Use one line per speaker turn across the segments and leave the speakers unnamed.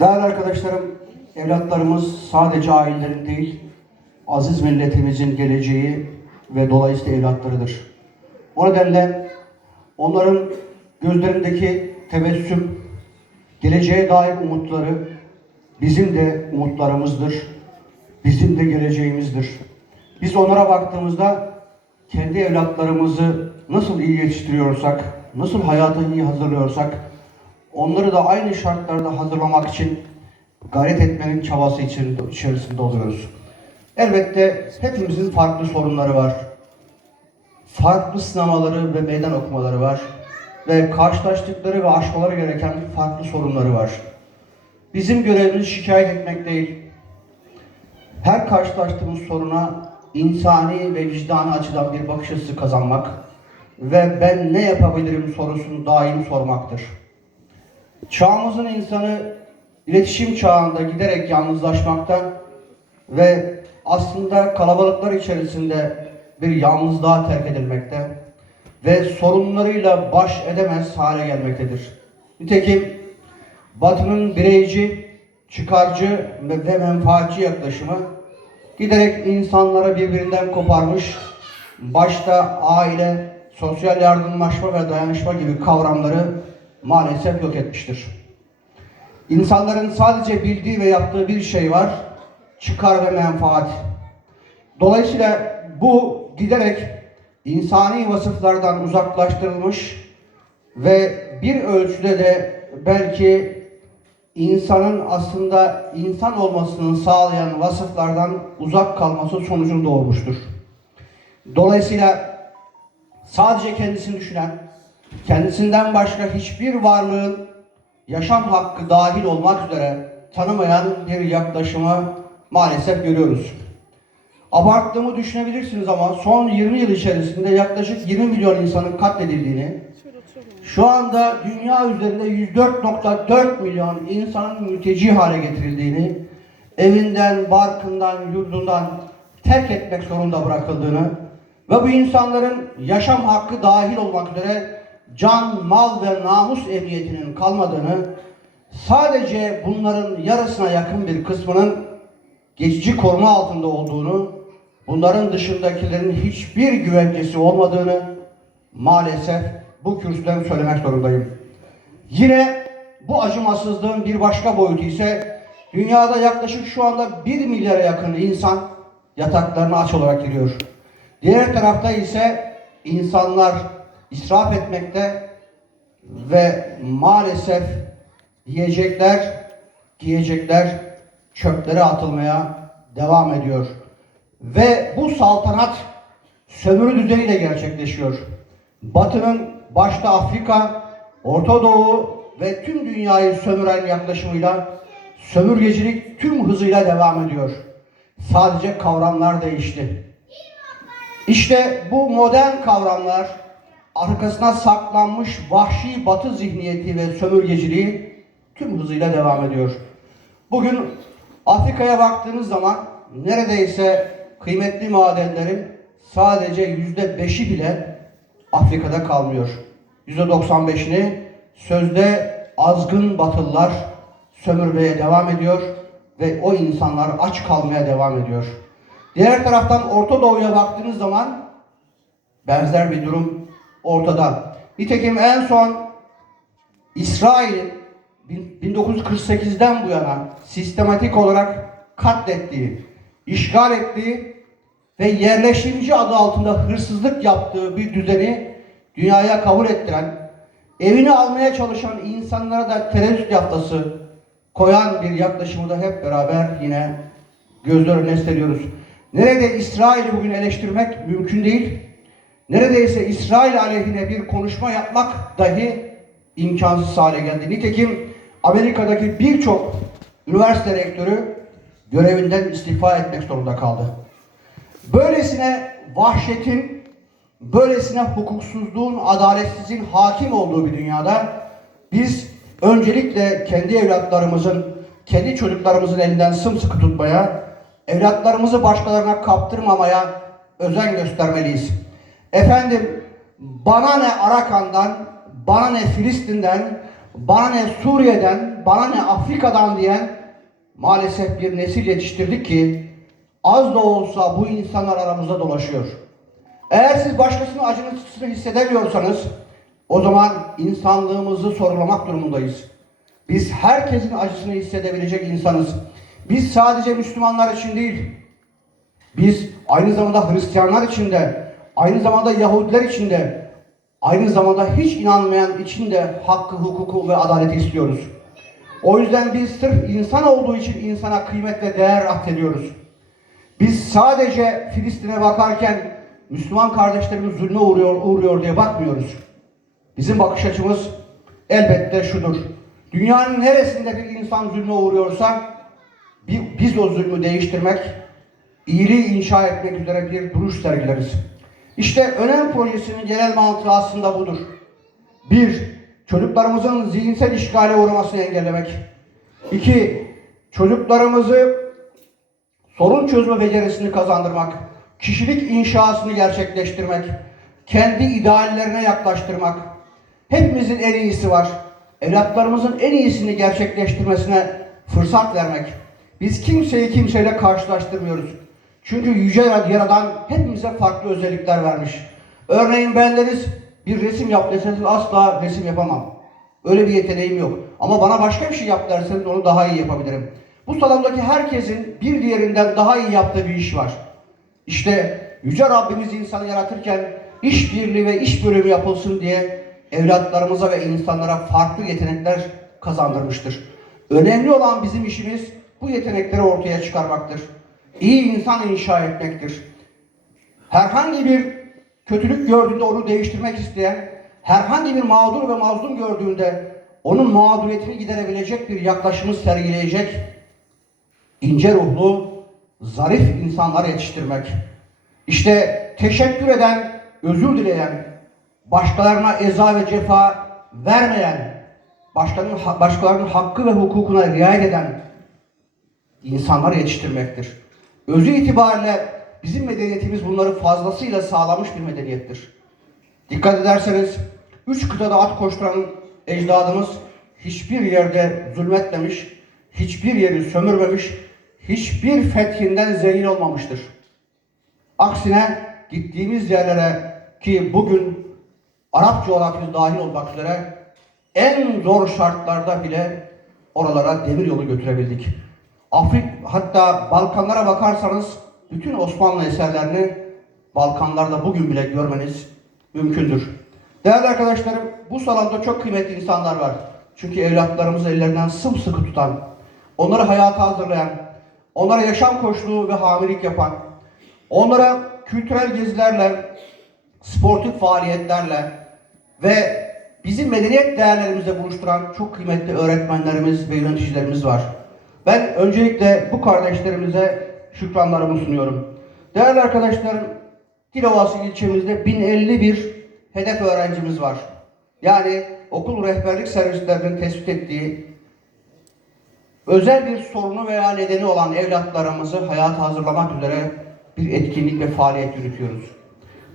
Değerli arkadaşlarım, evlatlarımız sadece ailelerin değil, aziz milletimizin geleceği ve dolayısıyla evlatlarıdır. O nedenle onların gözlerindeki tebessüm, geleceğe dair umutları bizim de umutlarımızdır, bizim de geleceğimizdir. Biz onlara baktığımızda kendi evlatlarımızı nasıl iyi yetiştiriyorsak, nasıl hayata iyi hazırlıyorsak, onları da aynı şartlarda hazırlamak için gayret etmenin çabası içerisinde oluyoruz. Elbette hepimizin farklı sorunları var. Farklı sınamaları ve meydan okumaları var. Ve karşılaştıkları ve aşmaları gereken farklı sorunları var. Bizim görevimiz şikayet etmek değil. Her karşılaştığımız soruna insani ve vicdani açıdan bir bakış açısı kazanmak ve ben ne yapabilirim sorusunu daim sormaktır. Çağımızın insanı iletişim çağında giderek yalnızlaşmakta ve aslında kalabalıklar içerisinde bir yalnızlığa terk edilmekte ve sorunlarıyla baş edemez hale gelmektedir. Nitekim Batı'nın bireyci, çıkarcı ve menfaatçi yaklaşımı giderek insanları birbirinden koparmış, başta aile, sosyal yardımlaşma ve dayanışma gibi kavramları maalesef yok etmiştir. İnsanların sadece bildiği ve yaptığı bir şey var, çıkar ve menfaat. Dolayısıyla bu giderek insani vasıflardan uzaklaştırılmış ve bir ölçüde de belki insanın aslında insan olmasını sağlayan vasıflardan uzak kalması sonucunu doğurmuştur. Dolayısıyla sadece kendisini düşünen, kendisinden başka hiçbir varlığın yaşam hakkı dahil olmak üzere tanımayan bir yaklaşımı maalesef görüyoruz. Abarttığımı düşünebilirsiniz ama son 20 yıl içerisinde yaklaşık 20 milyon insanın katledildiğini, şu anda dünya üzerinde 104.4 milyon insanın mülteci hale getirildiğini, evinden, barkından, yurdundan terk etmek zorunda bırakıldığını ve bu insanların yaşam hakkı dahil olmak üzere can, mal ve namus emniyetinin kalmadığını, sadece bunların yarısına yakın bir kısmının geçici koruma altında olduğunu, bunların dışındakilerin hiçbir güvencesi olmadığını maalesef bu kürsüden söylemek zorundayım. Yine bu acımasızlığın bir başka boyutu ise dünyada yaklaşık şu anda 1 milyara yakın insan yataklarına aç olarak giriyor. Diğer tarafta ise insanlar israf etmekte ve maalesef yiyecekler, giyecekler çöplere atılmaya devam ediyor. Ve bu saltanat sömürü düzeniyle gerçekleşiyor. Batı'nın başta Afrika, Orta Doğu ve tüm dünyayı sömüren yaklaşımıyla sömürgecilik tüm hızıyla devam ediyor. Sadece kavramlar değişti. İşte bu modern kavramlar arkasına saklanmış vahşi batı zihniyeti ve sömürgeciliği tüm hızıyla devam ediyor. Bugün Afrika'ya baktığınız zaman neredeyse kıymetli madenlerin sadece yüzde beşi bile Afrika'da kalmıyor. Yüzde 95'ini sözde azgın batılılar sömürmeye devam ediyor ve o insanlar aç kalmaya devam ediyor. Diğer taraftan Orta Doğu'ya baktığınız zaman benzer bir durum ortada. Nitekim en son İsrail'in 1948'den bu yana sistematik olarak katlettiği, işgal ettiği ve yerleşimci adı altında hırsızlık yaptığı bir düzeni dünyaya kabul ettiren, evini almaya çalışan insanlara da terörist yaftası koyan bir yaklaşımı da hep beraber yine gözler önüne seriyoruz. Nerede İsrail'i bugün eleştirmek mümkün değil. Neredeyse İsrail aleyhine bir konuşma yapmak dahi imkansız hale geldi. Nitekim Amerika'daki birçok üniversite rektörü görevinden istifa etmek zorunda kaldı. Böylesine vahşetin, böylesine hukuksuzluğun, adaletsizliğin hakim olduğu bir dünyada biz öncelikle kendi evlatlarımızın, kendi çocuklarımızın elinden sımsıkı tutmaya, evlatlarımızı başkalarına kaptırmamaya özen göstermeliyiz. Efendim bana ne Arakan'dan, bana ne Filistin'den, bana ne Suriye'den, bana ne Afrika'dan diyen maalesef bir nesil yetiştirdik ki az da olsa bu insanlar aramızda dolaşıyor. Eğer siz başkasının acısını hissedemiyorsanız o zaman insanlığımızı sorgulamak durumundayız. Biz herkesin acısını hissedebilecek insanız. Biz sadece Müslümanlar için değil, biz aynı zamanda Hristiyanlar için de, aynı zamanda Yahudiler için de, aynı zamanda hiç inanmayan için de hakkı, hukuku ve adaleti istiyoruz. O yüzden biz sırf insan olduğu için insana kıymet ve değer atfediyoruz. Biz sadece Filistin'e bakarken Müslüman kardeşlerimiz zulme uğruyor, uğruyor diye bakmıyoruz. Bizim bakış açımız elbette şudur. Dünyanın neresinde bir insan zulme uğruyorsa bi- biz o zulmü değiştirmek, iyiliği inşa etmek üzere bir duruş sergileriz. İşte önem projesinin genel mantığı aslında budur. Bir, çocuklarımızın zihinsel işgale uğramasını engellemek. İki, çocuklarımızı sorun çözme becerisini kazandırmak, kişilik inşasını gerçekleştirmek, kendi ideallerine yaklaştırmak. Hepimizin en iyisi var. Evlatlarımızın en iyisini gerçekleştirmesine fırsat vermek. Biz kimseyi kimseyle karşılaştırmıyoruz. Çünkü Yüce Yaradan hepimize farklı özellikler vermiş. Örneğin bendeniz bir resim yap deseniz asla resim yapamam. Öyle bir yeteneğim yok. Ama bana başka bir şey yap derseniz onu daha iyi yapabilirim. Bu salondaki herkesin bir diğerinden daha iyi yaptığı bir iş var. İşte Yüce Rabbimiz insanı yaratırken iş birliği ve iş bölümü yapılsın diye evlatlarımıza ve insanlara farklı yetenekler kazandırmıştır. Önemli olan bizim işimiz bu yetenekleri ortaya çıkarmaktır. İyi insan inşa etmektir. Herhangi bir kötülük gördüğünde onu değiştirmek isteyen, herhangi bir mağdur ve mazlum gördüğünde onun mağduriyetini giderebilecek bir yaklaşımı sergileyecek ince ruhlu, zarif insanlar yetiştirmek. İşte teşekkür eden, özür dileyen, başkalarına eza ve cefa vermeyen, başkalarının, başkalarının hakkı ve hukukuna riayet eden insanlar yetiştirmektir. Özü itibariyle bizim medeniyetimiz bunları fazlasıyla sağlamış bir medeniyettir. Dikkat ederseniz üç kıtada at koşturan ecdadımız hiçbir yerde zulmetmemiş, hiçbir yeri sömürmemiş, hiçbir fethinden zengin olmamıştır. Aksine gittiğimiz yerlere ki bugün Arap coğrafyası dahil olmak üzere en zor şartlarda bile oralara demir yolu götürebildik. Afrik hatta Balkanlara bakarsanız bütün Osmanlı eserlerini Balkanlarda bugün bile görmeniz mümkündür. Değerli arkadaşlarım bu salonda çok kıymetli insanlar var. Çünkü evlatlarımızı ellerinden sımsıkı tutan, onları hayata hazırlayan, onlara yaşam koçluğu ve hamilelik yapan, onlara kültürel gezilerle, sportif faaliyetlerle ve bizim medeniyet değerlerimizle buluşturan çok kıymetli öğretmenlerimiz ve yöneticilerimiz var. Ben öncelikle bu kardeşlerimize şükranlarımı sunuyorum. Değerli arkadaşlarım, Dilovası ilçemizde 1051 hedef öğrencimiz var. Yani okul rehberlik servislerinin tespit ettiği özel bir sorunu veya nedeni olan evlatlarımızı hayata hazırlamak üzere bir etkinlik ve faaliyet yürütüyoruz.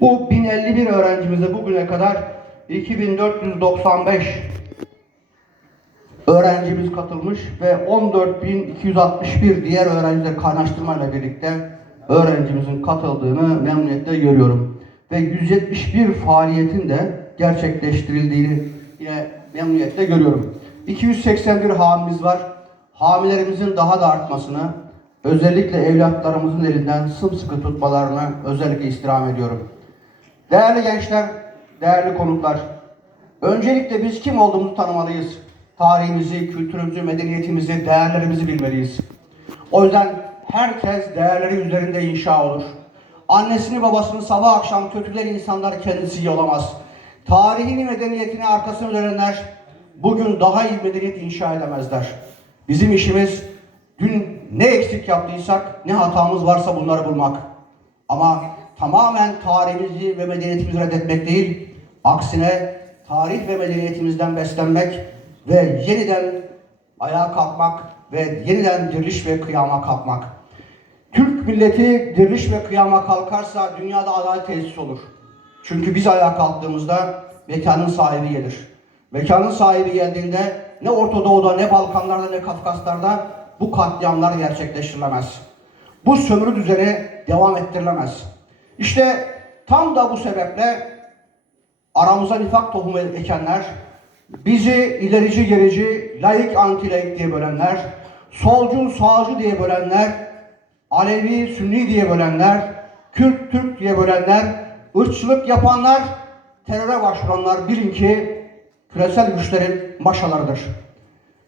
Bu 1051 öğrencimize bugüne kadar 2495 öğrencimiz katılmış ve 14.261 diğer öğrenciler kaynaştırmayla birlikte öğrencimizin katıldığını memnuniyetle görüyorum. Ve 171 faaliyetin de gerçekleştirildiğini yine memnuniyetle görüyorum. 281 hamimiz var. Hamilerimizin daha da artmasını, özellikle evlatlarımızın elinden sımsıkı tutmalarını özellikle istirham ediyorum. Değerli gençler, değerli konuklar, öncelikle biz kim olduğumuzu tanımalıyız. Tarihimizi, kültürümüzü, medeniyetimizi, değerlerimizi bilmeliyiz. O yüzden herkes değerleri üzerinde inşa olur. Annesini babasını sabah akşam kötüleyen insanlar kendisi iyi olamaz. Tarihini, medeniyetini arkasına dönenler bugün daha iyi medeniyet inşa edemezler. Bizim işimiz dün ne eksik yaptıysak, ne hatamız varsa bunları bulmak. Ama tamamen tarihimizi ve medeniyetimizi reddetmek değil, aksine tarih ve medeniyetimizden beslenmek ve yeniden ayağa kalkmak ve yeniden diriliş ve kıyama kalkmak. Türk milleti diriliş ve kıyama kalkarsa dünyada adalet tesis olur. Çünkü biz ayağa kalktığımızda mekanın sahibi gelir. Mekanın sahibi geldiğinde ne Orta Doğu'da, ne Balkanlarda, ne Kafkaslar'da bu katliamlar gerçekleştirilemez. Bu sömürü düzeni devam ettirilemez. İşte tam da bu sebeple aramıza nifak tohumu ekenler, bizi ilerici gerici, laik antilaik diye bölenler, solcu sağcı diye bölenler, Alevi Sünni diye bölenler, Kürt Türk diye bölenler, ırkçılık yapanlar, teröre başvuranlar bilin ki küresel güçlerin maşalarıdır.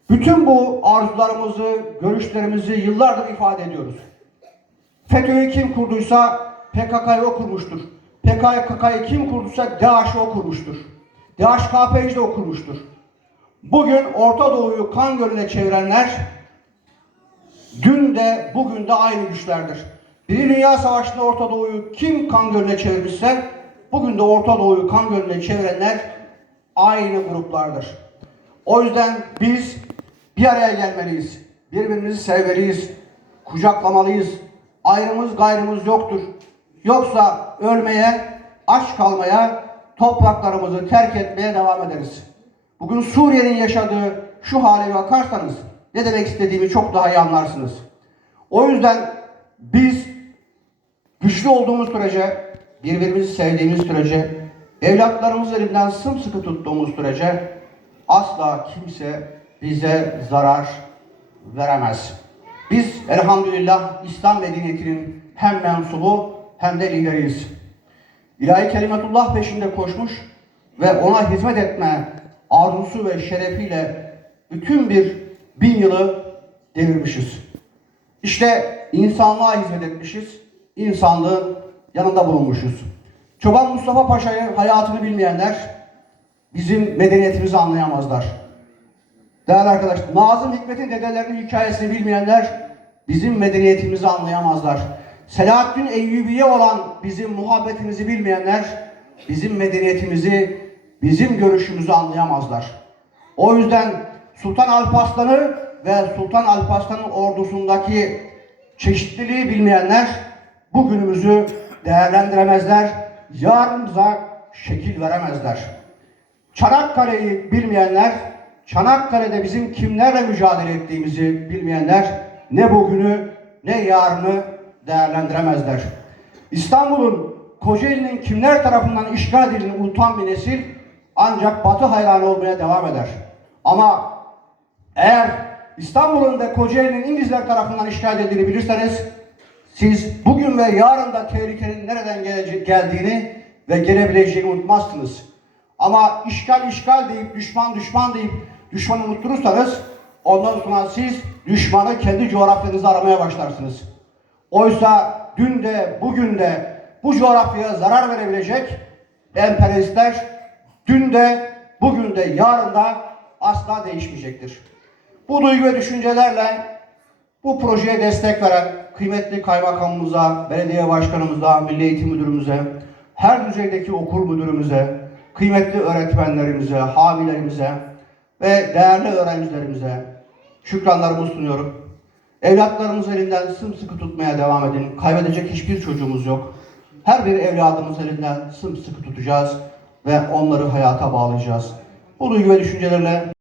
Bütün bu arzularımızı, görüşlerimizi yıllardır ifade ediyoruz. FETÖ'yü kim kurduysa PKK'yı o kurmuştur. PKK'yı kim kurduysa DAEŞ'i o kurmuştur. DAEŞ-KP'yi de o kurmuştur. Bugün Orta Doğu'yu kan gölüne çevirenler dün de bugün de aynı güçlerdir. Birinci Dünya Savaşı'nda Orta Doğu'yu kim kan gölüne çevirmişse bugün de Orta Doğu'yu kan gölüne çevirenler aynı gruplardır. O yüzden biz bir araya gelmeliyiz. Birbirimizi sevmeliyiz. Kucaklamalıyız. Ayrımız gayrımız yoktur. Yoksa ölmeye, aç kalmaya, topraklarımızı terk etmeye devam ederiz. Bugün Suriye'nin yaşadığı şu hale bakarsanız ne demek istediğimi çok daha iyi anlarsınız. O yüzden biz güçlü olduğumuz sürece, birbirimizi sevdiğimiz sürece, evlatlarımız elinden sımsıkı tuttuğumuz sürece asla kimse bize zarar veremez. Biz elhamdülillah İslam medeniyetinin hem mensubu hem de lideriyiz. İlahi kelimetullah peşinde koşmuş ve ona hizmet etme arzusu ve şerefiyle bütün bir bin yılı devirmişiz. İşte insanlığa hizmet etmişiz, insanlığın yanında bulunmuşuz. Çoban Mustafa Paşa'yı hayatını bilmeyenler bizim medeniyetimizi anlayamazlar. Değerli arkadaşlar, Nazım Hikmet'in dedelerinin hikayesini bilmeyenler bizim medeniyetimizi anlayamazlar. Selahaddin Eyyubi'ye olan bizim muhabbetimizi bilmeyenler bizim medeniyetimizi, bizim görüşümüzü anlayamazlar. O yüzden Sultan Alparslan'ı ve Sultan Alparslan'ın ordusundaki çeşitliliği bilmeyenler bugünümüzü değerlendiremezler, yarınımıza şekil veremezler. Çanakkale'yi bilmeyenler, Çanakkale'de bizim kimlerle mücadele ettiğimizi bilmeyenler ne bugünü ne yarını değerlendiremezler. İstanbul'un, Kocaeli'nin kimler tarafından işgal edildiğini unutan bir nesil ancak Batı hayranı olmaya devam eder. Ama eğer İstanbul'un ve Kocaeli'nin İngilizler tarafından işgal edildiğini bilirseniz siz bugün ve yarın da tehlikenin nereden geldiğini ve gelebileceğini unutmazsınız. Ama işgal işgal deyip düşman düşman deyip düşmanı unutturursanız ondan sonra siz düşmanı kendi coğrafyanızda aramaya başlarsınız. Oysa dün de bugün de bu coğrafyaya zarar verebilecek emperyalistler dün de bugün de yarın da asla değişmeyecektir. Bu duygu ve düşüncelerle bu projeye destek veren kıymetli kaymakamımıza, belediye başkanımıza, milli eğitim müdürümüze, her düzeydeki okul müdürümüze, kıymetli öğretmenlerimize, hamilerimize ve değerli öğrencilerimize şükranlarımı sunuyorum. Evlatlarımız elinden sımsıkı tutmaya devam edin. Kaybedecek hiçbir çocuğumuz yok. Her bir evladımız elinden sımsıkı tutacağız ve onları hayata bağlayacağız. Bu duygu ve düşüncelerle